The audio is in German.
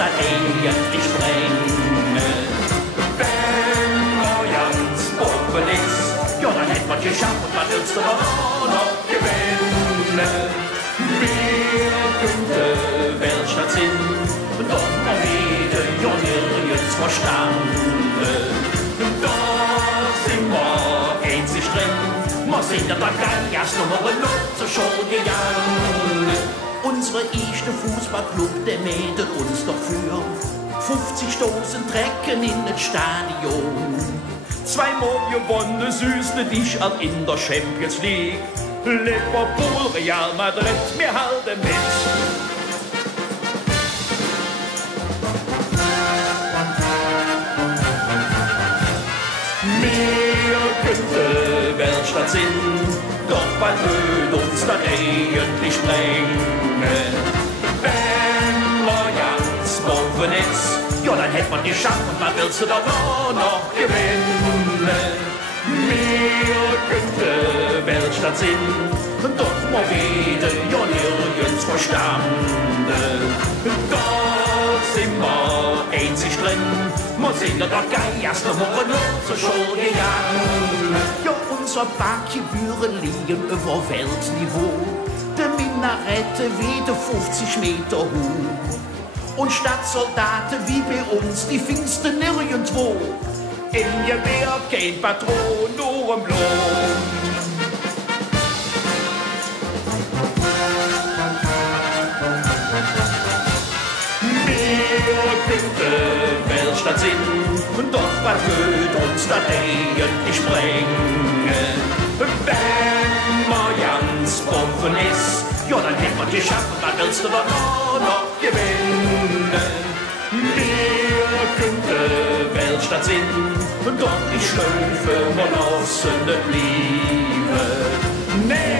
dann eigentlich bringen. Wenn wir ganz oben ist, ja, dann hätten wir geschafft und dann willst du auch noch gewinnen. Wir könnten Weltstadt sind, doch wir reden ja nirgends verstanden. Doch sind wir einzig drin, wir sind ja da ganz Nummer 0 zur Schule gegangen. Unsere erste Fußballclub, der meldet uns doch für 50.000 Trecken in das Stadion. Zweimal gewonnen, süßte dich an in der Champions League. Liverpool, Real Madrid, wir halten mit. Wir könnten Weltstadt sind, doch bald wird uns dann eigentlich bringen. Wenn wir ganz oben ist, ja, dann hätt man geschafft und man willst du doch auch noch gewinnen. Wir könnten Weltstadt sind, doch wir reden ja nirgends verstanden. Doch sind wir einzig drin, wir sind ja doch ganz Nummer 0 zur Schule gegangen. Ja, unsere Bankgebühren liegen über Weltniveau. Die Minarette wieder 50 Meter hoch. Und Stadtsoldaten wie bei uns, die findest du nirgendwo. In Gewehr kein Patron, nur im Blut. Wir könnten Weltstadt sind, doch was wird uns dann eigentlich bringen? Wenn man ganz offen ist, ja, dann hätt man geschafft und dann willst du doch auch noch gewinnen. Wir könnten Weltstadt sind, doch die Schlöfe von außen nicht blieben. Nee.